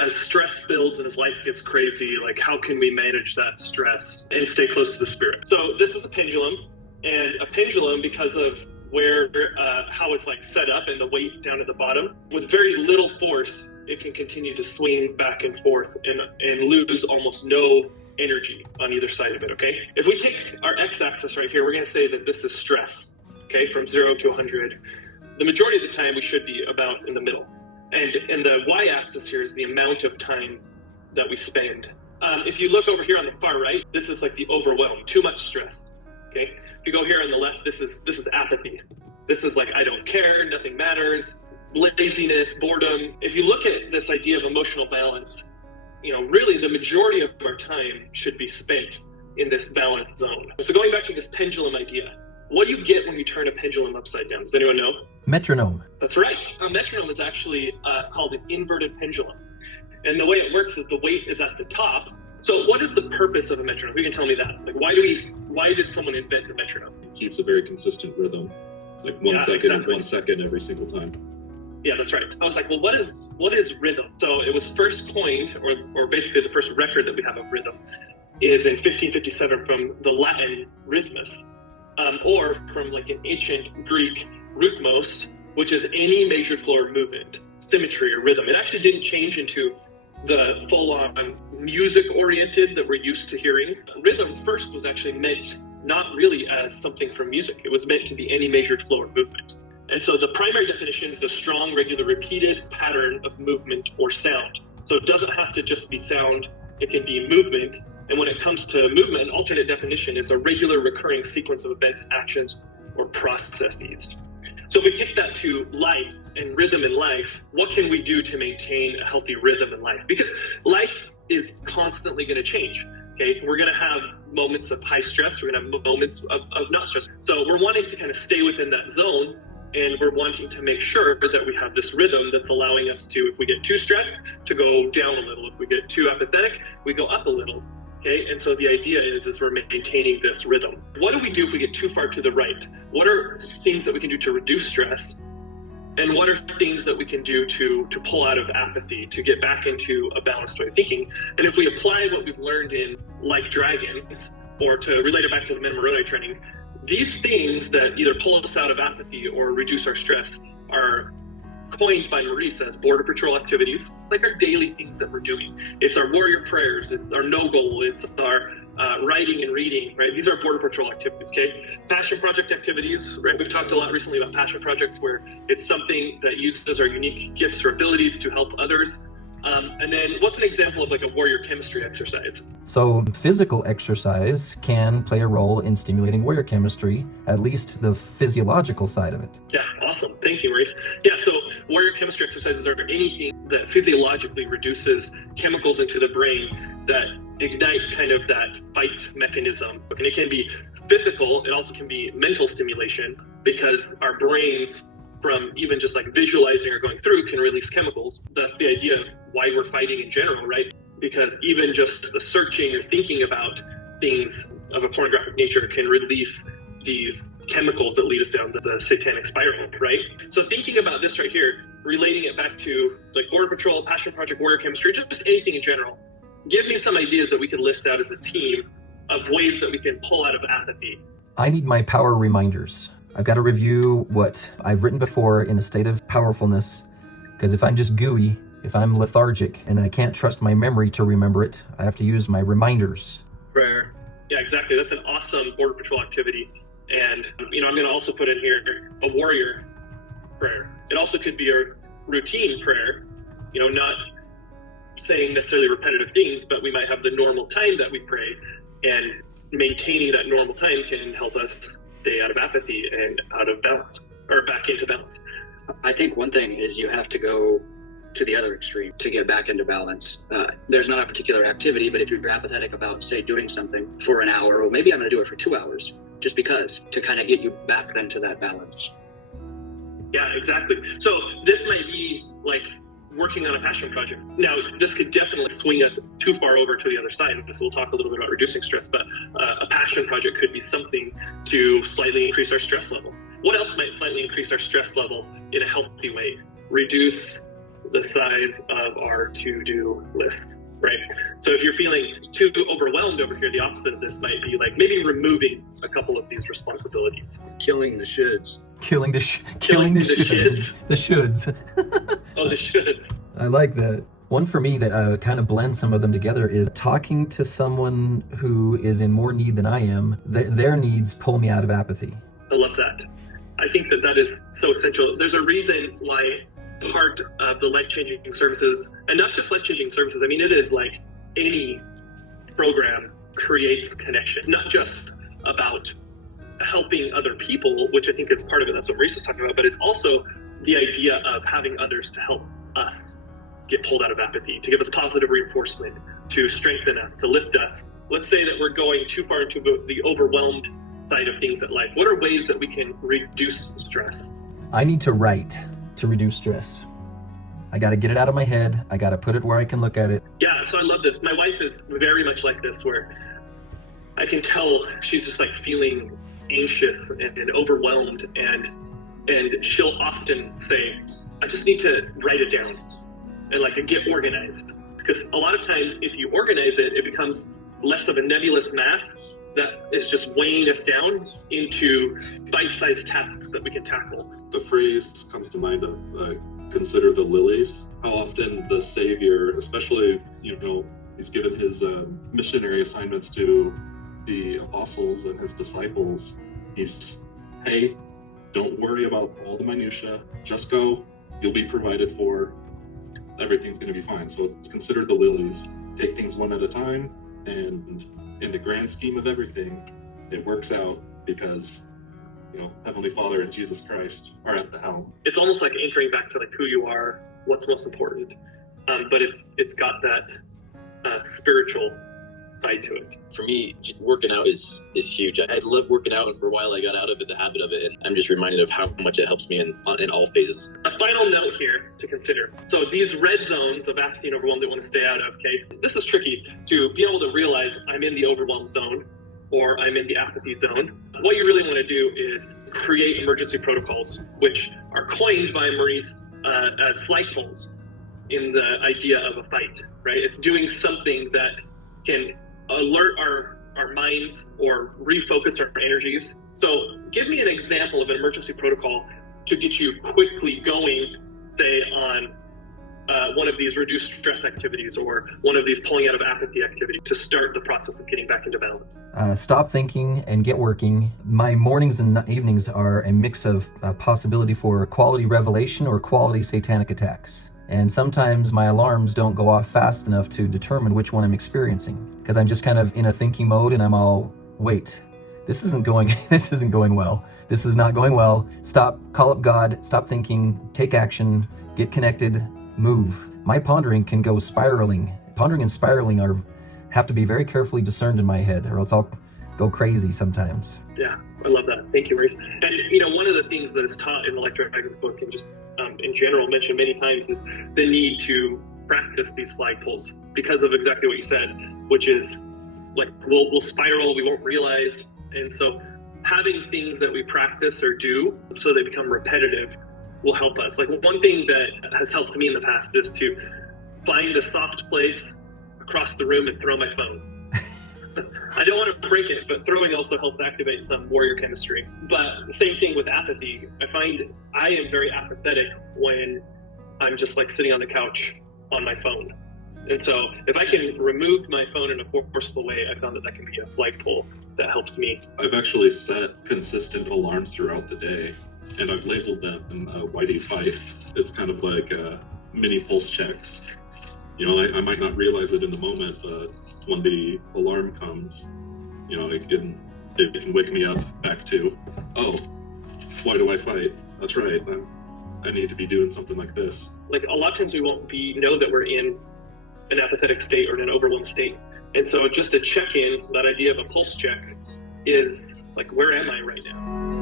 as stress builds and as life gets crazy, like how can we manage that stress and stay close to the spirit? So this is a pendulum, and a pendulum, because of how it's like set up and the weight down at the bottom, with very little force, it can continue to swing back and forth and lose almost no energy on either side of it, okay? If we take our x-axis right here, we're gonna say that this is stress, okay, from 0 to 100. The majority of the time we should be about in the middle. And the y-axis here is the amount of time that we spend. If you look over here on the far right, this is like the overwhelm, too much stress, okay? If you go here on the left, this is apathy. This is like, I don't care, nothing matters, laziness, boredom. If you look at this idea of emotional balance, you know, really the majority of our time should be spent in this balanced zone. So going back to this pendulum idea, what do you get when you turn a pendulum upside down? Does anyone know? Metronome. That's right. A metronome is actually called an inverted pendulum. And the way it works is the weight is at the top. So what is the purpose of a metronome? Who can tell me that? Like, why did someone invent the metronome? It keeps a very consistent rhythm. Like 1 second exactly. is 1 second every single time. Yeah, that's right. I was like, well, what is rhythm? So it was first coined, or basically the first record that we have of rhythm is in 1557 from the Latin rhythmus, or from like an ancient Greek rhythmos, which is any measured flow or movement, symmetry or rhythm. It actually didn't change into the full-on music-oriented that we're used to hearing. Rhythm first was actually meant not really as something from music. It was meant to be any measured flow or movement. And so the primary definition is a strong, regular, repeated pattern of movement or sound. So it doesn't have to just be sound, it can be movement. And when it comes to movement, an alternate definition is a regular recurring sequence of events, actions, or processes. So if we take that to life and rhythm in life, what can we do to maintain a healthy rhythm in life? Because life is constantly going to change. Okay, we're going to have moments of high stress. We're going to have moments of not stress. So we're wanting to kind of stay within that zone, and we're wanting to make sure that we have this rhythm that's allowing us to, if we get too stressed, to go down a little. If we get too apathetic, we go up a little. Okay, and so the idea is we're maintaining this rhythm. What do we do if we get too far to the right? What are things that we can do to reduce stress? And what are things that we can do to pull out of apathy, to get back into a balanced way of thinking? And if we apply what we've learned in Like Dragons, or to relate it back to the Moroni training, these things that either pull us out of apathy or reduce our stress are coined by Maurice as border patrol activities, like our daily things that we're doing. It's our warrior prayers, it's our no goal, it's our writing and reading, right? These are border patrol activities, okay? Passion project activities, right? We've talked a lot recently about passion projects where it's something that uses our unique gifts or abilities to help others. And then what's an example of like a warrior chemistry exercise? So physical exercise can play a role in stimulating warrior chemistry, at least the physiological side of it. Yeah, awesome. Thank you, Maurice. Yeah, so warrior chemistry exercises are anything that physiologically reduces chemicals into the brain that ignite kind of that fight mechanism. And it can be physical, it also can be mental stimulation, because our brains, from even just like visualizing or going through, can release chemicals. That's the idea of why we're fighting in general, right? Because even just the searching or thinking about things of a pornographic nature can release these chemicals that lead us down the satanic spiral, right? So thinking about this right here, relating it back to like Border Patrol, Passion Project, warrior chemistry, just anything in general, give me some ideas that we could list out as a team of ways that we can pull out of apathy. I need my power reminders. I've got to review what I've written before in a state of powerfulness, because if I'm just gooey, if I'm lethargic and I can't trust my memory to remember it, I have to use my reminders. Prayer. Yeah, exactly. That's an awesome Border Patrol activity. And, you know, I'm going to also put in here a warrior prayer. It also could be a routine prayer, you know, not saying necessarily repetitive things, but we might have the normal time that we pray, and maintaining that normal time can help us stay out of apathy and out of balance, or back into balance. I think one thing is you have to go to the other extreme to get back into balance. There's not a particular activity, but if you're apathetic about, say, doing something for an hour, or maybe I'm going to do it for 2 hours, just because, to kind of get you back then to that balance. Yeah, exactly. So this might be like working on a passion project. Now, this could definitely swing us too far over to the other side. So we'll talk a little bit about reducing stress, but a passion project could be something to slightly increase our stress level. What else might slightly increase our stress level in a healthy way? Reduce the size of our to-do lists, right? So if you're feeling too overwhelmed over here, the opposite of this might be like maybe removing a couple of these responsibilities. Killing the shoulds. Killing the shoulds. The shoulds. Oh, the shoulds. I like that. One for me that kind of blends some of them together is talking to someone who is in more need than I am. Their needs pull me out of apathy. I love that. I think that is so essential. There's a reason why part of the life-changing services, and not just life-changing services, I mean, it is like any program creates connection. It's not just about helping other people, which I think is part of it. That's what Maurice was talking about, but it's also the idea of having others to help us get pulled out of apathy, to give us positive reinforcement, to strengthen us, to lift us. Let's say that we're going too far into the overwhelmed side of things in life. What are ways that we can reduce stress? I need to write to reduce stress. I got to get it out of my head. I got to put it where I can look at it. Yeah, so I love this. My wife is very much like this, where I can tell she's just like feeling anxious and overwhelmed, and she'll often say, I just need to write it down and like get organized. Because a lot of times if you organize it, it becomes less of a nebulous mass that is just weighing us down into bite-sized tasks that we can tackle. The phrase comes to mind of consider the lilies. How often the Savior, especially, he's given his missionary assignments to the apostles and his disciples. He's, hey, don't worry about all the minutia. Just go. You'll be provided for. Everything's going to be fine. So it's consider the lilies. Take things one at a time, and in the grand scheme of everything, it works out because Heavenly Father and Jesus Christ are at the helm. It's almost like anchoring back to like who you are, what's most important, but it's got that spiritual side to it. For me, working out is huge. I love working out, and for a while I got out of it, the habit of it, and I'm just reminded of how much it helps me in all phases. A final note here to consider. So these red zones of apathy and overwhelm that we want to stay out of, okay? This is tricky to be able to realize I'm in the overwhelm zone or I'm in the apathy zone. What you really want to do is create emergency protocols, which are coined by Maurice as flagpoles in the idea of a fight, right? It's doing something that can alert our minds or refocus our energies. So give me an example of an emergency protocol to get you quickly going, say on one of these reduced stress activities or one of these pulling out of apathy activities to start the process of getting back into balance. Stop thinking and get working. My mornings and evenings are a mix of possibility for quality revelation or quality satanic attacks. And sometimes my alarms don't go off fast enough to determine which one I'm experiencing, because I'm just kind of in a thinking mode and I'm all, wait, this isn't going well. This is not going well. Stop, call up God, stop thinking, take action, get connected, move. My pondering can go spiraling. Pondering and spiraling have to be very carefully discerned in my head, or else I'll go crazy sometimes. Yeah, I love that. Thank you, Maurice. And one of the things that is taught in the Electro Dragons book, and just in general mentioned many times, is the need to practice these flagpoles because of exactly what you said, which is like we'll spiral, we won't realize. And so having things that we practice or do so they become repetitive will help us. Like one thing that has helped me in the past is to find a soft place across the room and throw my phone. I don't want to break it, but throwing also helps activate some warrior chemistry. But the same thing with apathy. I find I am very apathetic when I'm just like sitting on the couch on my phone. And so if I can remove my phone in a forceful way, I found that can be a flagpole that helps me. I've actually set consistent alarms throughout the day, and I've labeled them in Whitey Fife. It's kind of like mini pulse checks. I might not realize it in the moment, but when the alarm comes, it can wake me up back to, oh, why do I fight? That's right. I need to be doing something like this. Like a lot of times we won't know that we're in an apathetic state or in an overwhelmed state. And so just a check-in, that idea of a pulse check is like, where am I right now?